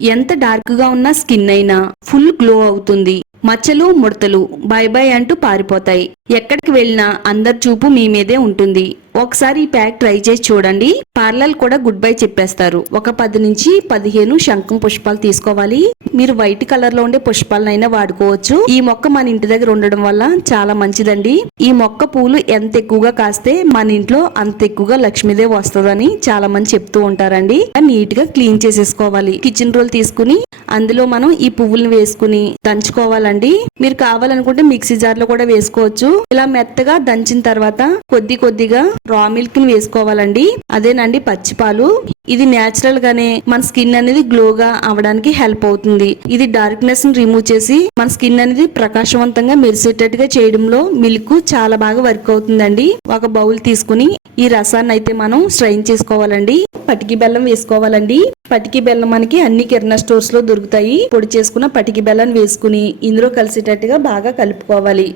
ఎంత డార్క్ గా ఉన్న స్కిన్ అయినా ఫుల్ గ్లో అవుతుంది. మచ్చలు ముడతలు బై బై అంటూ పారిపోతాయి. ఎక్కడికి వెళ్ళినా అందరి చూపు మీ మీదే ఉంటుంది. ఒకసారి ఈ ప్యాక్ ట్రై చేసి చూడండి. పార్లర్ కూడా గుడ్ బై చెప్పేస్తారు. ఒక 10 నుంచి 15 శంఖం పుష్పాలు తీసుకోవాలి. మీరు వైట్ కలర్ లో ఉండే పుష్పాలనైనా వాడుకోవచ్చు. ఈ మొక్క మన ఇంటి దగ్గర ఉండడం వల్ల చాలా మంచిదండి. ఈ మొక్క పూలు ఎంత ఎక్కువగా కాస్తే మన ఇంట్లో అంత ఎక్కువగా లక్ష్మీదేవి వస్తుందని చాలా మంది చెప్తూ ఉంటారండి. నీట్ గా క్లీన్ చేసేసుకోవాలి. కిచెన్ రోల్ తీసుకుని అందులో మనం ఈ పువ్వులను వేసుకుని దంచుకోవాలండి. మీరు కావాలనుకుంటే మిక్సీ జార్ లో కూడా వేసుకోవచ్చు. ఇలా మెత్తగా దంచిన తర్వాత కొద్దిగా రా మిల్క్ ని వేసుకోవాలండి. అదేనండి పచ్చిపాలు. ఇది నేచురల్ గానే మన స్కిన్ అనేది గ్లోగా అవడానికి హెల్ప్ అవుతుంది. ఇది డార్క్నెస్ ని రిమూవ్ చేసి మన స్కిన్ అనేది ప్రకాశవంతంగా మెరిసేటట్టుగా చేయడంలో మిల్క్ చాలా బాగా వర్క్ అవుతుందండి. ఒక బౌల్ తీసుకుని ఈ రసాన్ని అయితే మనం స్ట్రైన్ చేసుకోవాలండి. పటికి బెల్లం వేసుకోవాలండి. పటికి బెల్లం మనకి అన్ని కిరాణా స్టోర్స్ లో దొరుకుతాయి. పొడి చేసుకున్న పటికి బెల్లం వేసుకుని ఇందులో కలిసేటట్టుగా బాగా కలుపుకోవాలి.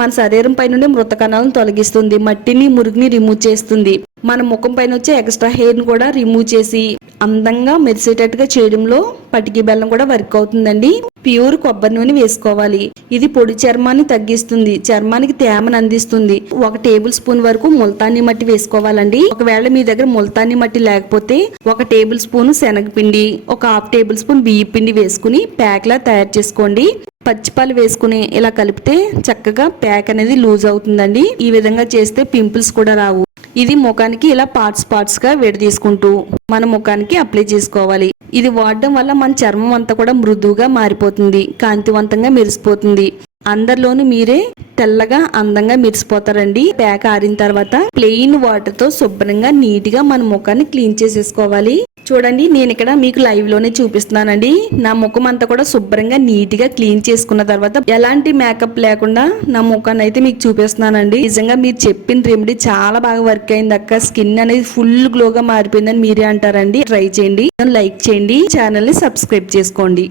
మన శరీరం పై నుండి మృత కణాలను తొలగిస్తుంది. మట్టిని మురుగుని రిమూవ్ చేస్తుంది. మన ముఖం పైన వచ్చే ఎక్స్ట్రా హెయిర్ ని కూడా రిమూవ్ చేసి అందంగా మెరిసేటట్టుగా చేయడంలో పటికి బెల్లం కూడా వర్క్ అవుతుందండి. ప్యూర్ కొబ్బరి నూనె వేసుకోవాలి. ఇది పొడి చర్మాన్ని తగ్గిస్తుంది. చర్మానికి తేమను అందిస్తుంది. 1 టేబుల్ స్పూన్ వరకు ముల్తానీ మట్టి వేసుకోవాలండి. ఒకవేళ మీ దగ్గర ముల్తానీ మట్టి లేకపోతే 1 టేబుల్ స్పూన్ శనగపిండి, 1/2 టేబుల్ స్పూన్ బియ్య పిండి వేసుకుని ప్యాక్ లా తయారు చేసుకోండి. పచ్చిపాలు వేసుకుని ఇలా కలిపితే చక్కగా ప్యాక్ అనేది లూజ్ అవుతుందండి. ఈ విధంగా చేస్తే పింపుల్స్ కూడా రావు. ఇది ముఖానికి ఇలా పార్ట్స్ గా విడదీసుకుంటూ మన ముఖానికి అప్లై చేసుకోవాలి. ఇది వాడడం వల్ల మన చర్మం అంతా కూడా మృదువుగా మారిపోతుంది. కాంతివంతంగా మెరిసిపోతుంది. అందరిలోనూ మీరే తెల్లగా అందంగా మెరిసిపోతారండి. ప్యాక్ ఆరిన తర్వాత ప్లెయిన్ వాటర్ తో శుభ్రంగా నీట్ గా మన ముఖాన్ని క్లీన్ చేసేసుకోవాలి. చూడండి, నేను ఇక్కడ మీకు లైవ్ లోనే చూపిస్తున్నానండి. నా ముఖం అంతా కూడా శుభ్రంగా నీట్ గా క్లీన్ చేసుకున్న తర్వాత ఎలాంటి మేకప్ లేకుండా నా ముఖాన్ని అయితే మీకు చూపిస్తున్నానండి. నిజంగా మీరు చెప్పిన రెమెడీ చాలా బాగా వర్క్ అయింది అక్క. స్కిన్ అనేది ఫుల్ గ్లోగా మారిపోయిందని మీరే అంటారండి. ట్రై చేయండి, లైక్ చేయండి, ఛానల్ ని సబ్స్క్రైబ్ చేసుకోండి.